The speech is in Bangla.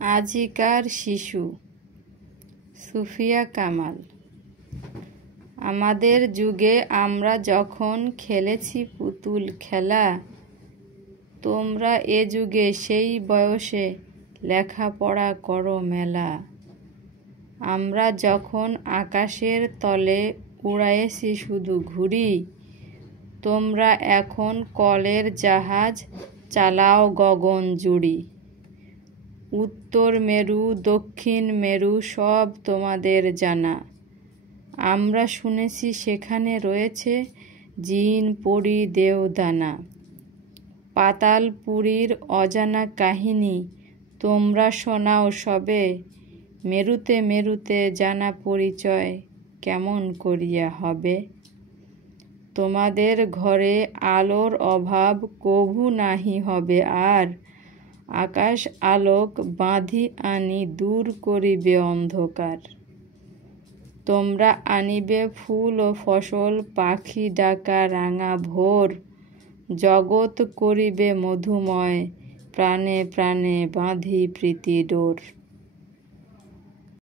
আজিকার শিশু সুফিয়া কামাল। আমাদের যুগে আমরা যখন খেলেছি পুতুল খেলা, তোমরা এ যুগে সেই বয়সে লেখাপড়া করো মেলা। আমরা যখন আকাশের তলে উড়াইছি শুধু ঘুড়ি, তোমরা এখন কলের জাহাজ চালাও গগন জুড়ি। উত্তর মেরু দক্ষিণ মেরু সব তোমাদের জানা, আমরা শুনেছি সেখানে রয়েছে জিন পরি দেওদানা। পাতালপুরীর অজানা কাহিনী তোমরা শোনাও সবে, মেরুতে মেরুতে জানা পরিচয় কেমন করিয়া হবে। তোমাদের ঘরে আলোর অভাব কভু নাহি হবে আর, আকাশ আলোক বাঁধি আনি দূর করিবে অন্ধকার। তোমরা আনিবে ফুল ও ফসল পাখি ডাকা রাঙা ভোর, জগৎ করিবে মধুময় প্রাণে প্রাণে বাঁধি প্রীতি ডোর।